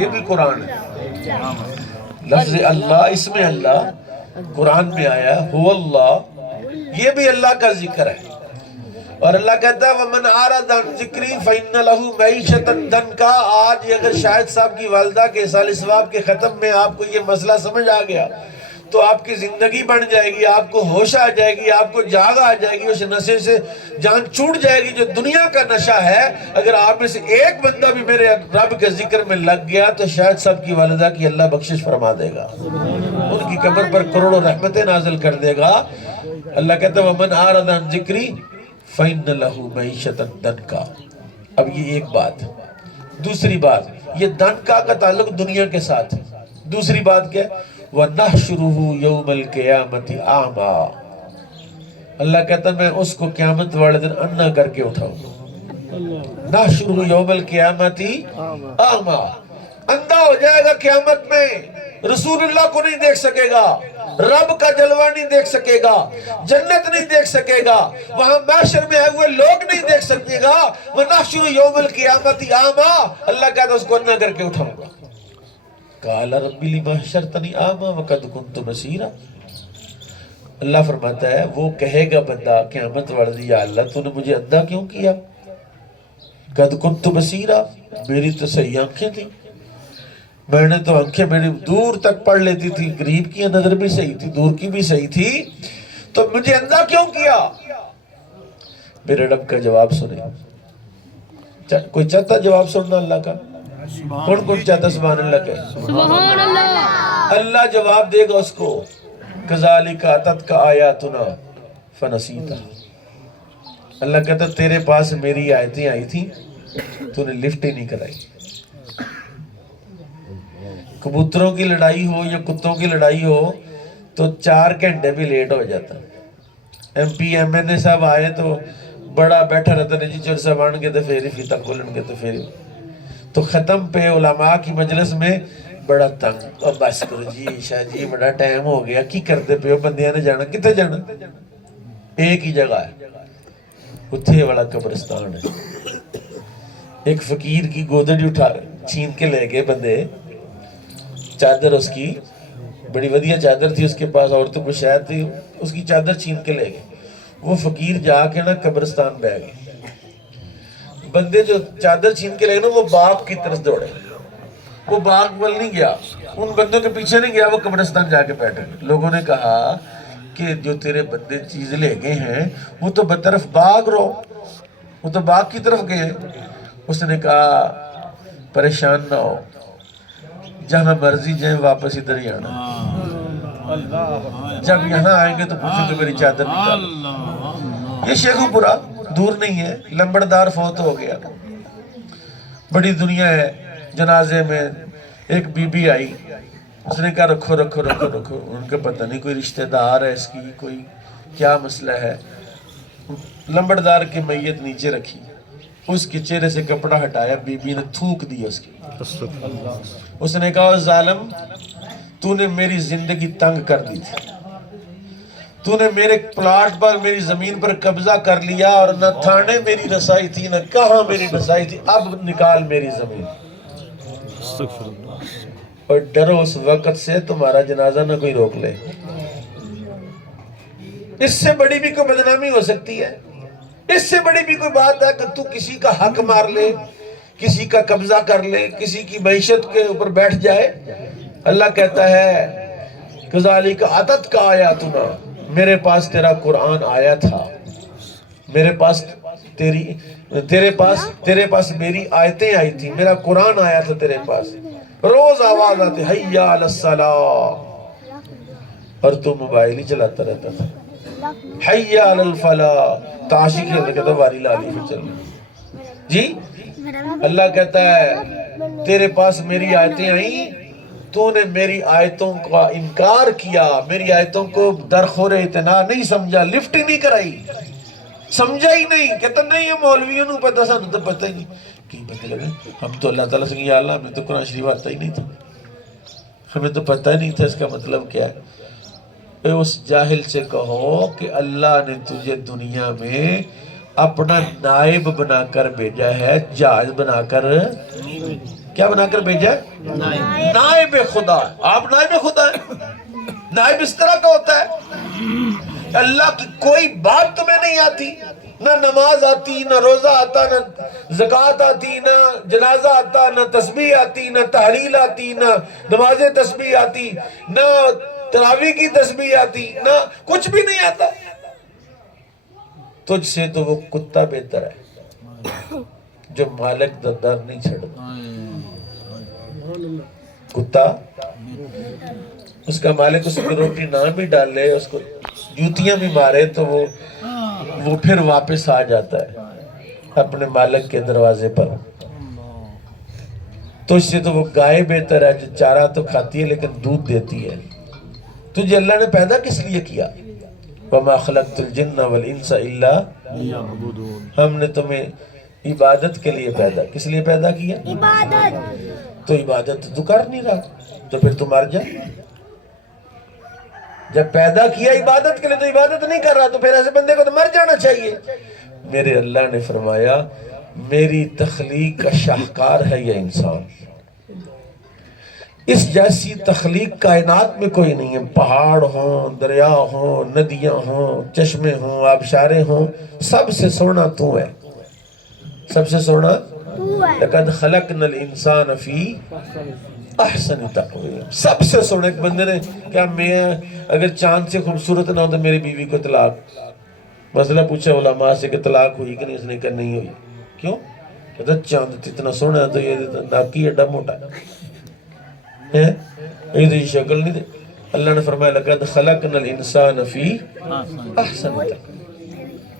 یہ بھی قرآن ہے. لفظ اللہ، اس میں اللہ قرآن میں آیا ہو اللہ، یہ بھی اللہ کا ذکر ہے. اور اللہ کہتا ہے وَمَنْ أَعْرَضَ عَنْ ذِكْرِي فَإِنَّ لَهُ مَعِيشَةً ضَنْكًا. آج اگر شاید صاحب کی والدہ کے سال ثواب کے ختم میں آپ کو یہ مسئلہ سمجھ آ گیا تو آپ کی زندگی بن جائے گی، آپ کو ہوش آ جائے گی، آپ کو جاگ آ جائے گی، اس نشے سے جان چھوٹ جائے گی جو دنیا کا نشہ ہے. اگر آپ میں سے ایک بندہ بھی میرے رب کے ذکر میں لگ گیا تو شاید صاحب کی والدہ کی اللہ بخشش فرما دے گا، ان کی قبر پر کروڑوں رحمتیں نازل کر دے گا. اللہ کہتا ہے وَمَنْ أَعْرَضَ عَنْ ذِكْرِي فَإِنَّ لَهُ مَعِيشَةً ضَنْكًا. اب یہ ایک بات. دوسری بات، یہ دنکا کا تعلق دنیا کے ساتھ ہے. دوسری بات کیا؟ وَنَحْشُرُهُ يَوْمَ الْقِيَامَةِ أَعْمَى. اللہ کہتا ہے میں اس کو قیامت والے دن انا کر کے اٹھاؤں گا. نَحْشُرُهُ يَوْمَ الْقِيَامَةِ أَعْمَى. اندھا ہو جائے گا قیامت میں، رسول اللہ کو نہیں دیکھ سکے گا، رب کا جلوہ نہیں دیکھ سکے گا، جنت نہیں دیکھ سکے گا، وہاں محشر میں آئے ہوئے لوگ نہیں دیکھ سکے گا. وَنَحْشُرُ يَوْمَ الْقِيَامَةِ أَعْمَى. اللہ کہتا ہے اس کو انا کر کے اٹھاؤں گا. قَالَ رَبِّ لِمَ حَشَرْتَنِي أَعْمَى وَقَدْ كُنْتُ بَصِيرًا. اللہ فرماتا ہے وہ کہے گا بندہ قیامت والے دن یا اللہ تو نے مجھے اندھا کیوں کیا؟ قَدْ كُنْتُ بَصِيرًا. میری تو صحیح آنکھیں تھیں، میں نے تو آنکھیں میری دور تک پڑھ لیتی تھی، قریب کی نظر بھی صحیح تھی، دور کی بھی صحیح تھی، تو مجھے اندھا کیوں کیا؟ میرے رب کا جواب سنیں. کوئی چاہتا جواب سننا اللہ کا؟ کون چاہتا سبحان اللہ کہ سبحان اللہ. اللہ جواب دے گا اس کو کذالک اتتک آیاتنا فنسیتها. اللہ کہتا تیرے پاس میری آیتیں آئی تھیں تو نے لفٹ ہی نہیں کرائی. کبوتروں کی لڑائی ہو یا کتوں کی لڑائی ہو تو 4 گھنٹے بھی لیٹ ہو جاتا. ایم پی ایم این اے صاحب آئے تو بڑا بیٹھا رہتا ہے جی چور صاحب آن کے تو پھر فیتا کھولن کے تو پھر تو ختم پہ علماء کی مجلس میں بڑا تنگ اور بس کرو جی شاہ جی بڑا ٹائم ہو گیا کی کرتے پہ بندیاں نے جانا کتے جانا؟ ایک ہی جگہ ہے، اتھے والا قبرستان ہے. ایک فقیر کی گودڑی اٹھا چھین کے لے گئے بندے، چادر اس کی بڑی ودیا چادر تھی اس کے پاس، عورتوں کو شاید تھی، اس کی چادر چھین کے لے گئے. وہ فقیر جا کے نا قبرستان بہ گئے. بندے جو چادر چھین کے لے گئے نا وہ باغ کی طرف دوڑے. وہ باغ بل نہیں گیا، ان بندوں کے پیچھے نہیں گیا، وہ قبرستان جا کے بیٹھ گئے. لوگوں نے کہا کہ جو تیرے بندے چیز لے گئے ہیں وہ تو بطرف باغ رو، وہ تو باغ کی طرف گئے. اس نے کہا پریشان نہ ہو، جہاں مرضی جائیں واپس ادھر ہی آنا. جب یہاں آئیں گے تو پوچھو کہ میری چادر نکالو. یہ شیخو پورا دور نہیں ہے، لمبڑدار فوت ہو گیا، بڑی دنیا ہے. جنازے میں ایک بی بی آئی، اس نے کہا رکھو رکھو رکھو رکھو. ان کا پتہ نہیں کوئی رشتہ دار ہے اس کی، کوئی کیا مسئلہ ہے. لمبڑدار کی میت نیچے رکھی، اس کے چہرے سے کپڑا ہٹایا، بی بی نے تھوک دی اس کی. اس نے کہا ظالم تو نے میری زندگی تنگ کر دی تھی، تو نے میرے پلاٹ پر میری زمین پر قبضہ کر لیا اور نہ تھانے میری رسائی تھی نہ کہاں میری رسائی تھی، اب نکال میری زمین. اور ڈرو اس وقت سے تمہارا جنازہ نہ کوئی روک لے. اس سے بڑی بھی کوئی بدنامی ہو سکتی ہے؟ اس سے بڑی بھی کوئی بات ہے کہ تو کسی کا حق مار لے، کسی کا قبضہ کر لے، کسی کی معیشت کے اوپر بیٹھ جائے؟ اللہ کہتا ہے کذالک اتتک آیاتنا، میرے پاس تیرا قرآن آیا تھا، میرے پاس تیرے پاس میری آیتیں آئی تھی، میرا قرآن آیا تھا تیرے پاس. روز آواز آتی حی علی الصلاۃ، اور تو موبائل ہی چلاتا رہتا تھا. حی علی الفلاح، تاشی کھیلنے کہتا واری لالی پہ چل جی. اللہ کہتا ہے تیرے پاس میری آیتیں آئیں، تو نے میری آیتوں کا انکار کیا، میری آیتوں کو درخور اعتنا نہیں سمجھا، لفٹ ہی نہیں کرائی، سمجھا ہی نہیں. کہتا نہیں ہم مولویوں نے پتا، سانو تو پتہ ہی نہیں. کہیں پتہ لگے ہم تو اللہ تعالیٰ سے یا اللہ ہمیں تو قرآن شریف آتا ہی نہیں تھا، ہمیں تو پتہ ہی نہیں تھا اس کا مطلب کیا ہے. اس جاہل سے کہو کہ اللہ نے تجھے دنیا میں اپنا نائب بنا کر بھیجا ہے، جہاز بنا کر. کیا بنا کر بھیجا ہے؟ نائب خدا. آپ نائب خدا ہیں. نائب اس طرح کا ہوتا ہے اللہ کی کوئی بات تمہیں نہیں آتی, نہ نماز آتی, نہ روزہ آتا, نہ زکوٰۃ آتی, نہ جنازہ آتا, نہ تسبیح آتی, نہ تحلیل آتی, نہ نماز تسبیح آتی, نہ تراویح کی تسبیح آتی, نہ کچھ بھی نہیں آتا. تجھ سے تو وہ کتا بہتر ہے جو مالک دا در نہیں چھڑتا. کتا اس کا مالک اس کو روٹی نہ بھی ڈالے, اس کو جوتیاں بھی مارے, تو وہ پھر واپس آ جاتا ہے اپنے مالک کے دروازے پر. تو اس سے تو وہ گائے بہتر ہے جو چارہ تو کھاتی ہے لیکن دودھ دیتی ہے. تجھے اللہ نے پیدا کس لیے کیا؟ وَمَا خَلَقْتُ الْجِنَّ وَالْإِنسَ إِلَّا, ہم نے تمہیں عبادت کے لیے پیدا. کس لیے پیدا کیا؟ عبادت. تو عبادت تو کر نہیں رہا, تو پھر تو مر جا. جب پیدا کیا عبادت کے لیے تو عبادت نہیں کر رہا, تو پھر ایسے بندے کو تو مر جانا چاہیے. میرے اللہ نے فرمایا میری تخلیق کا شاہکار ہے یہ انسان. اس جیسی تخلیق کائنات میں کوئی نہیں ہے. پہاڑ ہوں, دریا ہوں, ندیاں ہوں, چشمے ہوں, آبشاریں ہوں, سب سے سونا تو ہے. سب سے سونا لَقَدْ خَلَقْنَا الْإِنسَانَ فِي احسن تقویم. سب سے سونا. ایک بندے نے کیا میں اگر چاند سے خوبصورت نہ ہو تو میری بیوی کو طلاق. مسئلہ پوچھا علماء سے کہ طلاق ہوئی کہ نہیں, اس نے کہا نہیں ہوئی. کیوں؟ کہتا چاند اتنا سونا ہے تو یہ ناکی ایڈا موٹا ہے, یہ تو یہ شکل نہیں دے. اللہ نے فرمایا لَقَدْ خَلَقْنَا الْإِنسَانَ فِي احسن تقویم.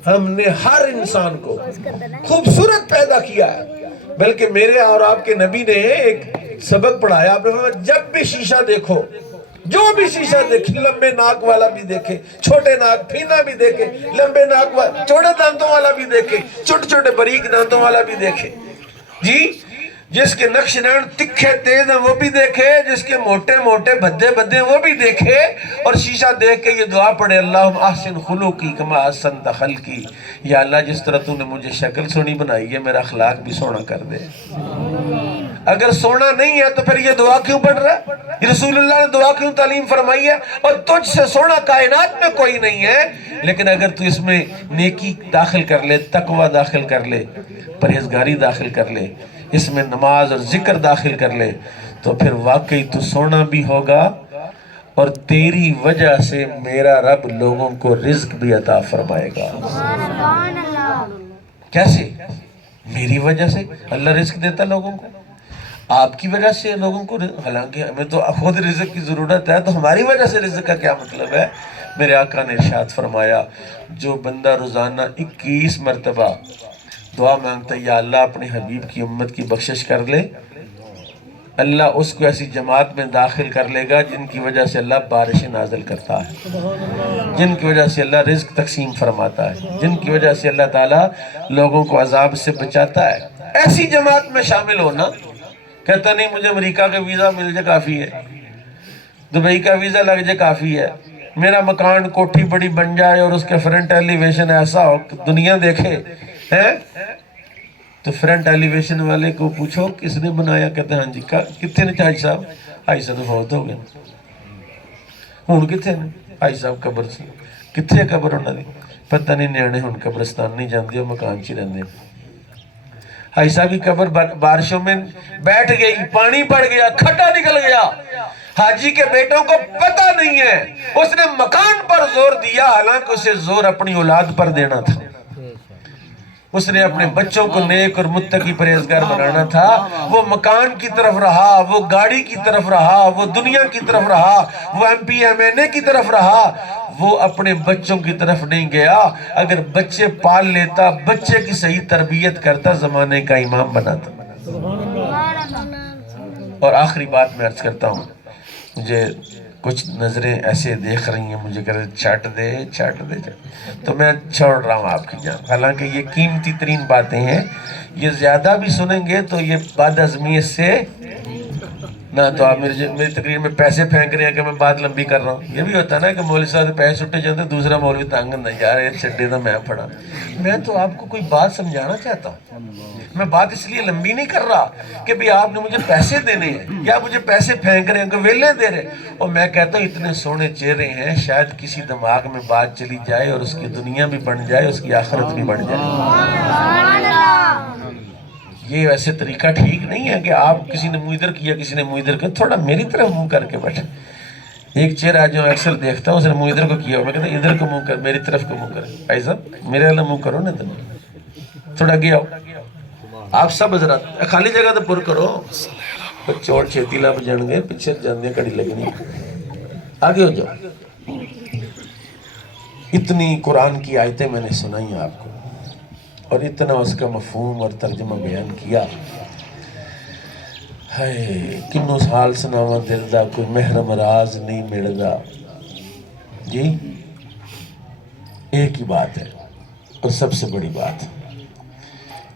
ہم نے ہر انسان کو خوبصورت پیدا کیا ہے. بلکہ میرے اور آپ کے نبی نے ایک سبق پڑھایا. آپ نے فرمایا جب بھی شیشہ دیکھو, جو بھی شیشہ دیکھے, لمبے ناک والا بھی دیکھے, چھوٹے ناک پھینا بھی دیکھے, لمبے ناک والا چھوٹے دانتوں والا بھی دیکھے, چھوٹے چھوٹے باریک دانتوں والا بھی دیکھے. جی جس کے نقش نین تکھے تیز ہیں وہ بھی دیکھے, جس کے موٹے موٹے بھدے بھدے وہ بھی دیکھے, اور شیشہ دیکھ کے یہ دعا پڑھے اللہم احسن خلقی کما احسنت خلقی. یا اللہ جس طرح تو نے مجھے شکل سونی بنائی ہے میرا اخلاق بھی سونا کر دے. اگر سونا نہیں ہے تو پھر یہ دعا کیوں پڑھ رہا ہے؟ رسول اللہ نے دعا کیوں تعلیم فرمائی ہے؟ اور تجھ سے سونا کائنات میں کوئی نہیں ہے. لیکن اگر تو اس میں نیکی داخل کر لے, تقوی داخل کر لے, پرہیزگاری داخل کر لے, اس میں نماز اور ذکر داخل کر لے, تو پھر واقعی تو سونا بھی ہوگا, اور تیری وجہ سے میرا رب لوگوں کو رزق بھی عطا فرمائے گا. کیسے؟ میری وجہ سے اللہ رزق دیتا لوگوں کو, آپ کی وجہ سے لوگوں کو. حالانکہ ہمیں تو خود رزق کی ضرورت ہے, تو ہماری وجہ سے رزق کا کیا مطلب ہے؟ میرے آقا نے ارشاد فرمایا جو بندہ روزانہ 21 مرتبہ دعا مانگتا ہے یا اللہ اپنے حبیب کی امت کی بخشش کر لے, اللہ اس کو ایسی جماعت میں داخل کر لے گا جن کی وجہ سے اللہ بارشیں نازل کرتا ہے, جن کی وجہ سے اللہ رزق تقسیم فرماتا ہے, جن کی وجہ سے اللہ تعالیٰ لوگوں کو عذاب سے بچاتا ہے. ایسی جماعت میں شامل ہونا. کہتا نہیں مجھے امریکہ کا ویزا مل جائے کافی ہے, دبئی کا ویزا لگ جائے کافی ہے, میرا مکان کوٹھی بڑی بن جائے اور اس کے فرنٹ ایلیویشن ایسا ہو کہ دنیا دیکھے ہیں. تو فرنٹ ایلیویشن والے کو پوچھو کس نے بنایا؟ کہتے ہیں ہاں جی. کتنے نے حاج صاحب؟ حاج صاحب بہت ہو گئے. ہوں کتنے نے؟ حاج صاحب قبر سے. کتنے قبر انہوں نے؟ پتہ نہیں, نیانے ہوں قبرستان نہیں جاندے ہو, مکان چی رہنے. حاج صاحب کی قبر بارشوں میں بیٹھ گئی, پانی پڑ گیا, کھٹا نکل گیا. حاجی کے بیٹوں کو پتہ نہیں ہے, اس نے مکان پر زور دیا حالانکہ اسے زور اپنی اولاد پر دینا تھا. اس نے اپنے بچوں کو نیک اور متقی پرہیزگار بنانا تھا. وہ مکان کی طرف رہا, وہ گاڑی کی طرف رہا, وہ دنیا کی طرف رہا, وہ MP MNA کی طرف رہا, وہ اپنے بچوں کی طرف نہیں گیا. اگر بچے پال لیتا, بچے کی صحیح تربیت کرتا, زمانے کا امام بناتا. اور آخری بات میں عرض کرتا ہوں, مجھے کچھ نظریں ایسے دیکھ رہی ہیں, مجھے کہہ رہے چھٹ دے, تو میں چھوڑ رہا ہوں آپ کی جان. حالانکہ یہ قیمتی ترین باتیں ہیں, یہ زیادہ بھی سنیں گے تو یہ بد عزمی سے نہ تو آپ میری تقریر میں پیسے پھینک رہے ہیں کہ میں بات لمبی کر رہا ہوں. یہ بھی ہوتا ہے نا کہ مولوی صاحب سے پیسے چھٹے جاتے ہیں, دوسرا مولوی تانگ نہ یار یہ چھٹے تو میں پڑھا. میں تو آپ کو کوئی بات سمجھانا چاہتا ہوں. میں بات اس لیے لمبی نہیں کر رہا کہ بھی آپ نے مجھے پیسے دینے ہیں یا مجھے پیسے پھینک رہے ہیں کہ ویلے دے رہے. اور میں کہتا ہوں اتنے سونے چہرے ہیں, شاید کسی دماغ میں بات چلی جائے اور اس کی دنیا بھی بن جائے, اس کی آخرت بھی بن جائے. یہ ویسے طریقہ ٹھیک نہیں ہے کہ آپ کسی نے منہ ادھر کیا کسی نے منہ ادھر کیا. تھوڑا میری طرف منہ کر کے بیٹھے. ایک چہرہ جو اکثر دیکھتا ہوں اس نے منہ ادھر کو کیا, میں کہتا ہوں ادھر کو منہ کر, میری طرف کو منہ کر. بھائی صاحب میرے والا منہ کرو نا, تھوڑا آگے آؤ. آپ سب حضرات خالی جگہ تو پر کرو, چوڑ چھیتی لب جان گے پیچھے جانے کڑی لگنی. آگے ہو جاؤ. اتنی قرآن کی آیتیں میں نے سنائی آپ کو اور اتنا اس کا مفہوم اور ترجمہ بیان کیا. ہے کنوں سال سناواں دل دا کوئی محرم راز نہیں ملدا. جی ایک ہی بات ہے اور سب سے بڑی بات.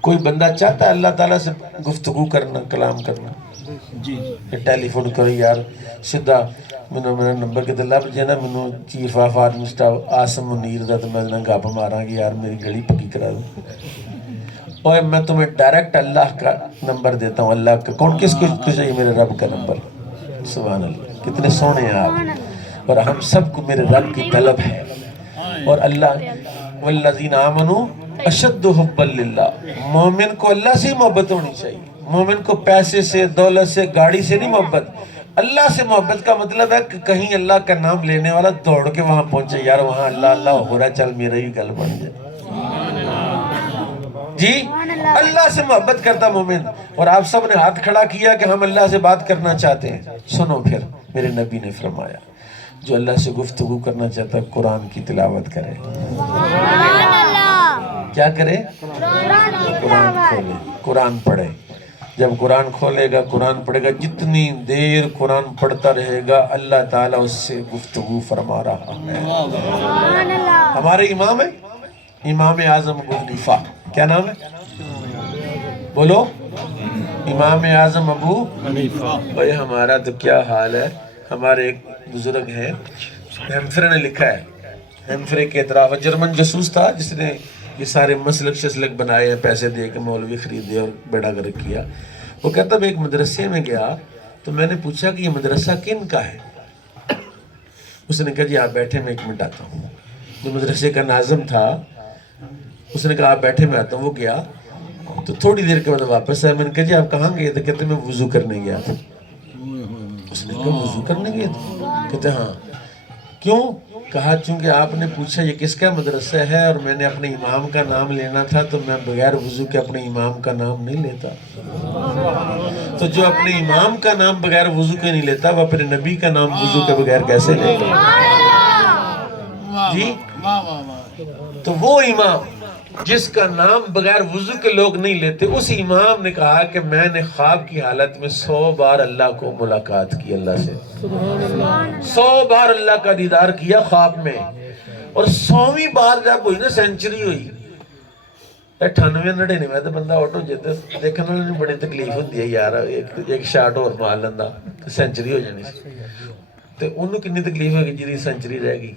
کوئی بندہ چاہتا ہے اللہ تعالیٰ سے گفتگو کرنا, کلام کرنا, ٹیلی فون کرو یار سیدھا میرا نمبر کتے لب جائے نا, مینوں چیف آف آرمی سٹاف آسم منیر دا تو میں گپ ماراں گی یار میری گلی پکی کرا دو. اور میں تمہیں ڈائریکٹ اللہ کا نمبر دیتا ہوں. اللہ کا کون کس کو چاہیے؟ میرے رب کا نمبر. سبحان اللہ, کتنے سونے ہیں آپ. اور ہم سب کو میرے رب کی طلب ہے. اور اللہ والذین آمنوا اشد حبا للہ, مومن کو اللہ سے محبت ہونی چاہیے. مومن کو پیسے سے, دولت سے, گاڑی سے نہیں محبت, اللہ سے محبت کا مطلب ہے کہ کہیں اللہ کا نام لینے والا دوڑ کے وہاں پہنچے, یار وہاں اللہ اللہ ہو رہا, چل میرا ہی گل بن جائے. جی اللہ سے محبت کرتا مومن. اور آپ سب نے ہاتھ کھڑا کیا کہ ہم اللہ سے بات کرنا چاہتے ہیں. سنو پھر میرے نبی نے فرمایا جو اللہ سے گفتگو کرنا چاہتا ہے قرآن کی تلاوت کرے. کیا کرے؟ قرآن کھولے, قرآن پڑھے. جب قرآن کھولے گا, قرآن پڑھے گا, جتنی دیر قرآن پڑھتا رہے گا اللہ تعالیٰ اس سے گفتگو فرما رہا ہے. ہمارے امام ہے امام اعظم ابو حنیفہ. کیا نام ہے بولو؟ امام اعظم ابو حنیفہ. بھائی ہمارا تو کیا حال ہے. ہمارے ایک بزرگ ہیں, ہیمفرے نے لکھا ہے, ہیمفرے کے اعتراف, جرمن جاسوس تھا جس نے یہ سارے مسلک شسلک بنائے ہیں, پیسے دے کے مولوی خریدے اور بیڑا گرک کیا. وہ کہتا میں ایک مدرسے میں گیا تو میں نے پوچھا کہ یہ مدرسہ کن کا ہے؟ اس نے کہا جی آپ بیٹھے, میں 1 منٹ آتا ہوں. جو مدرسے کا ناظم تھا اس نے کہا آپ بیٹھے میں آتا ہوں. وہ گیا تو تھوڑی دیر کے بعد واپس آیا. میں نے کہا جی آپ کہاں گئے تھے؟ کہتے میں وضو کرنے گیا تھا. اس نے کہا وضو کرنے گئے تھے؟ کہتے ہاں. کیوں؟ کہا چونکہ آپ نے پوچھا یہ کس کا مدرسہ ہے اور میں نے اپنے امام کا نام لینا تھا تو میں بغیر وضو کے اپنے امام کا نام نہیں لیتا. تو جو اپنے امام کا نام بغیر وضو کے نہیں لیتا وہ اپنے نبی کا نام وضو کے بغیر کیسے لیتا؟ جی تو وہ امام جس کا نام بغیر وضو کے لوگ نہیں لیتے, اس امام نے کہا کہ میں نے خواب کی حالت میں 100 بار اللہ کو ملاقات کی, اللہ سے 100 بار اللہ کا دیدار کیا خواب میں. اور 100ویں بار جب ہوئی نا سینچری ہوئی 98-99 تو بندہ آؤٹ ہو جاتا. دیکھنے والے بڑی تکلیف ہوتی ہے یار, ایک شاٹ اور مار لینا تو سینچری ہو جانی سی. تو انہوں کنی تکلیف ہوگی جی سینچری رہ گئی.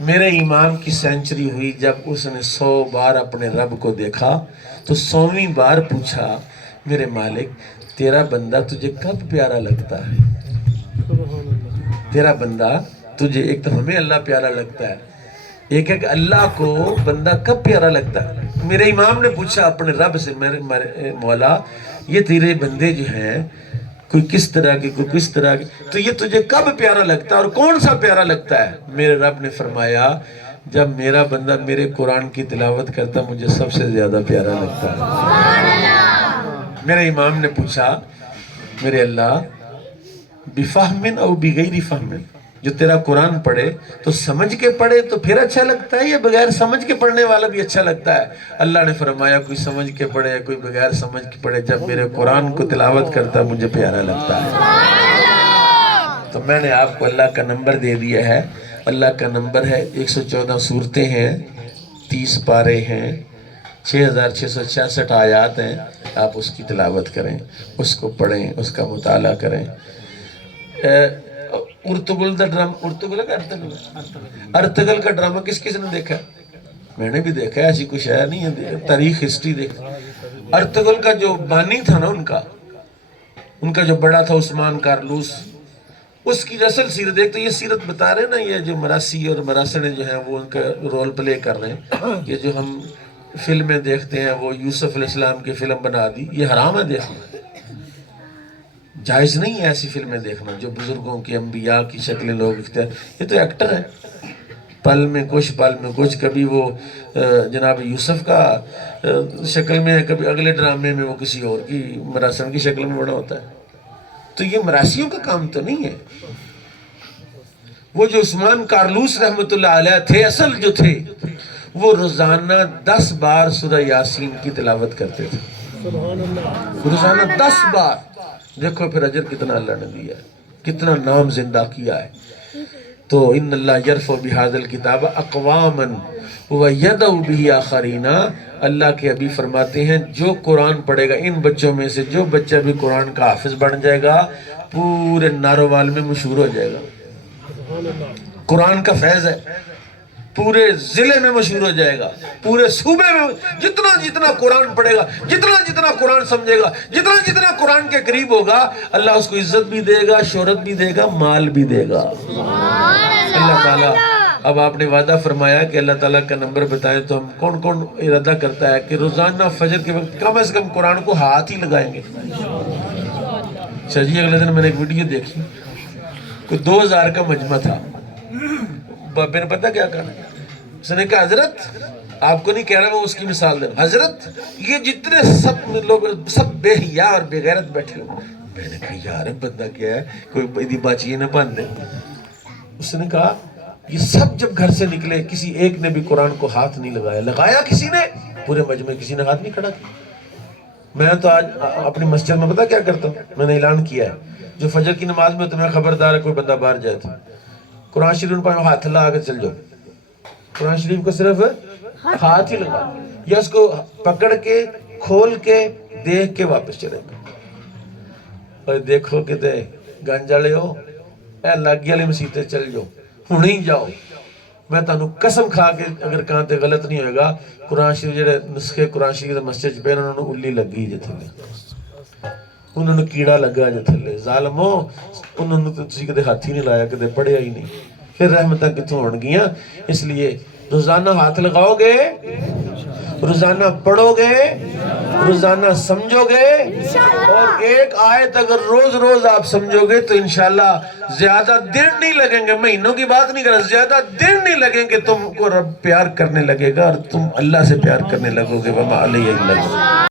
میرے امام کی سینچری ہوئی جب اس نے 100 بار اپنے رب کو دیکھا تو 100ویں بار پوچھا میرے مالک تیرا بندہ تجھے کب پیارا لگتا ہے؟ تیرا بندہ تجھے, ایک تو ہمیں اللہ پیارا لگتا ہے, ایک ہے کہ اللہ کو بندہ کب پیارا لگتا ہے. میرے امام نے پوچھا اپنے رب سے میرے مولا یہ تیرے بندے جو ہیں کوئی کس طرح کی کوئی کس طرح کی, تو یہ تجھے کب پیارا لگتا ہے اور کون سا پیارا لگتا ہے؟ میرے رب نے فرمایا جب میرا بندہ میرے قرآن کی تلاوت کرتا مجھے سب سے زیادہ پیارا لگتا ہے. میرے امام نے پوچھا میرے اللہ بفہمن او بغیر فہمن, جو تیرا قرآن پڑھے تو سمجھ کے پڑھے تو پھر اچھا لگتا ہے یا بغیر سمجھ کے پڑھنے والا بھی اچھا لگتا ہے؟ اللہ نے فرمایا کوئی سمجھ کے پڑھے کوئی بغیر سمجھ کے پڑھے, جب میرے قرآن کو تلاوت کرتا مجھے پیارا لگتا ہے. تو میں نے آپ کو اللہ کا نمبر دے دیا ہے. اللہ کا نمبر ہے 114 سورتیں ہیں, 30 پارے ہیں, 6666 آیات ہیں، آپ اس کی تلاوت کریں، اس کو پڑھیں، اس کا مطالعہ کریں۔ ارطغرل کا ڈرامہ، ارطغرل کا ڈرامہ کس کس نے دیکھا؟ میں نے بھی دیکھا ہے، ایسی کچھ ہے نہیں ہے، تاریخ ہسٹری دیکھ۔ ارطغرل کا جو بانی تھا نا، ان کا جو بڑا تھا عثمان کارلوس، اس کی اصل سیرت دیکھتے، یہ سیرت بتا رہے ہیں نا، یہ جو مراسی اور مراسڑے جو ہیں وہ ان کا رول پلے کر رہے ہیں۔ یہ جو ہم فلمیں دیکھتے ہیں، وہ یوسف علیہ السلام کی فلم بنا دی، یہ حرام ہے دیکھنا، جائز نہیں ہے ایسی فلمیں دیکھنا جو بزرگوں کی، انبیاء کی شکلیں لوگ اختیار، یہ تو ایکٹر ہے، پل میں کچھ، کبھی وہ جناب یوسف کا شکل میں ہے، کبھی اگلے ڈرامے میں وہ کسی اور کی مراسن کی شکل میں بڑا ہوتا ہے۔ تو یہ مراسیوں کا کام تو نہیں ہے۔ وہ جو عثمان کارلوس رحمت اللہ علیہ تھے، اصل جو تھے، وہ روزانہ 10 بار سورہ یاسین کی تلاوت کرتے تھے، روزانہ 10 بار۔ دیکھو پھر اجر کتنا اللہ نے دیا ہے، کتنا نام زندہ کیا ہے۔ تو ان اللہ یرفع بہذا الکتاب اقواما ویدع بہ آخرین، اللہ کے حبیب فرماتے ہیں جو قرآن پڑھے گا، ان بچوں میں سے جو بچہ بھی قرآن کا حافظ بن جائے گا، پورے ناروال میں مشہور ہو جائے گا۔ قرآن کا فیض ہے، پورے ضلع میں مشہور ہو جائے گا، پورے صوبے میں، جتنا قرآن پڑھے گا، جتنا قرآن سمجھے گا، جتنا قرآن کے قریب ہوگا، اللہ اس کو عزت بھی دے گا، شہرت بھی دے گا، مال بھی دے گا۔ اللہ تعالیٰ، اب آپ نے وعدہ فرمایا کہ اللہ تعالیٰ کا نمبر بتائیں، تو ہم کون ارادہ کرتا ہے کہ روزانہ فجر کے وقت کم از کم قرآن کو ہاتھ ہی لگائیں گے؟ اچھا جی، اگلے دن میں نے ایک ویڈیو دیکھی، کوئی 2000 کا مجمع تھا، بابے نے پتہ کیا کہا؟ اس نے کہا حضرت، آپ کو نہیں کہہ رہا، میں اس کی مثال دے رہا، حضرت یہ جتنے سب لوگ سب بے حیا اور بے غیرت بیٹھے ہو۔ میں نے کہا یار بندہ کیا ہے، کوئی ایدی باچیے نہ باندھ دے۔ اس نے کہا یہ سب جب گھر سے نکلے، کسی ایک نے بھی قرآن کو ہاتھ نہیں لگایا، لگایا کسی نے؟ پورے مجمع کسی نے ہاتھ نہیں کھڑا کیا۔ میں تو آج اپنی مسجد میں پتہ کیا کرتا ہوں، میں نے اعلان کیا ہے، جو فجر کی نماز میں تمہیں خبردار ہے کوئی بندہ باہر جائے تھا، قرآن شریف پر ہاتھ لگا کے چل جاؤ، قرآن شریف کو صرف ہاتھ ہی لگا، یا اس کو پکڑ کے کھول کے دیکھ کے واپس چلے گا۔ اور دیکھو کہ تے گنجالے ہو، اے لاگی والی مسیطے چل جاؤ، ہوں ہی جاؤ، میں تانوں قسم کھا کے اگر کہاں تے غلط نہیں ہوئے گا، قرآن شریف جڑے نسخے قرآن شریف مسجد پہ انہوں نے الی لگی جے تھلے، انہوں نے کیڑا لگا جے تھلے، ظالمو انہوں نے تو کسی کدے ہاتھ ہی نہیں لایا، کدے پڑھیا ہی نہیں، پھر رحمتہ کتوں ہون گیاں۔ اس لیے روزانہ ہاتھ لگاؤ گے، روزانہ پڑھو گے، روزانہ سمجھو گے، اور ایک آیت اگر روز آپ سمجھو گے تو انشاءاللہ زیادہ دن نہیں لگیں گے، مہینوں کی بات نہیں کر رہا، زیادہ دن نہیں لگیں گے، تم کو رب پیار کرنے لگے گا اور تم اللہ سے پیار کرنے لگو گے۔ وَمَا عَلَيَّ إِلَّا الْبَلَاغُ۔